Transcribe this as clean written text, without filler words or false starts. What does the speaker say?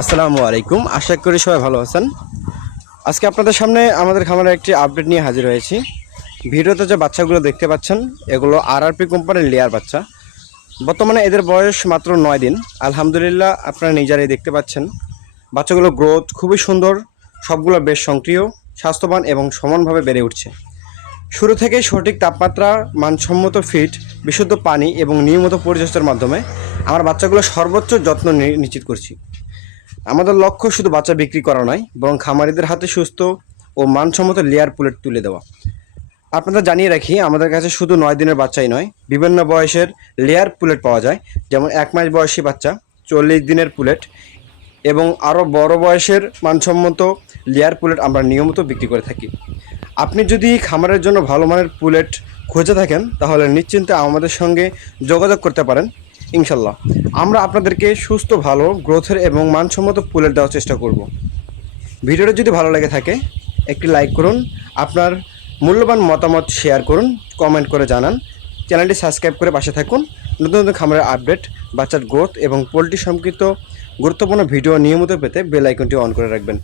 আসসালামু আলাইকুম। আশা করি সবাই ভালো আছেন। আজকে আপনাদের সামনে আমাদের খামারের একটি আপডেট নিয়ে হাজির হয়েছি। ভিডিওতে যে বাচ্চাগুলো দেখতে পাচ্ছেন এগুলো আরআরপি কোম্পানির লেয়ার বাচ্চা। বর্তমানে এদের বয়স মাত্র 9 দিন। আলহামদুলিল্লাহ আপনারা নিজেরাই দেখতে পাচ্ছেন বাচ্চাগুলো গ্রোথ খুবই সুন্দর, সবগুলো বেশ সক্রিয়, স্বাস্থ্যবান এবং সমানভাবে বেড়ে উঠছে। শুরু থেকেই সঠিক তাপমাত্রা, মানসম্মত ফিড, বিশুদ্ধ পানি এবং নিয়মিত পরিচর্যার মাধ্যমে আমার বাচ্চাগুলো সর্বোচ্চ যত্ন নিশ্চিত করছি। আমাদের লক্ষ্য শুধু বাচ্চা বিক্রি করা নয়, বরং খামারিদের হাতে সুস্থ ও মানসম্মত লেয়ার পুলেট তুলে দেওয়া। আপনাদের জানিয়ে রাখি, আমাদের কাছে শুধু 9 দিনের বাচ্চাই নয়, বিভিন্ন বয়সের লেয়ার পুলেট পাওয়া যায়। যেমন 1 মাস বয়সী বাচ্চা, 40 দিনের পুলেট এবং আরও বড় বয়সের মানসম্মত লেয়ার পুলেট আমরা নিয়মিত বিক্রি করে থাকি। আপনি যদি খামারের জন্য ভালো মানের পুলেট খুঁজে থাকেন তাহলে নিশ্চিন্তে আমাদের সঙ্গে যোগাযোগ করতে পারেন। ইনশাল্লাহ আমরা আপনাদেরকে সুস্থ, ভালো গ্রোথের এবং মানসম্মত পুলেট দেওয়ার চেষ্টা করব। ভিডিওটা যদি ভালো লেগে থাকে একটি লাইক করুন, আপনার মূল্যবান মতামত শেয়ার করুন, কমেন্ট করে জানান। চ্যানেলটি সাবস্ক্রাইব করে পাশে থাকুন। নতুন নতুন খামারের আপডেট, বাচ্চার গ্রোথ এবং পোলট্রি সম্পর্কিত গুরুত্বপূর্ণ ভিডিও নিয়মিত পেতে বেল আইকনটি অন করে রাখবেন।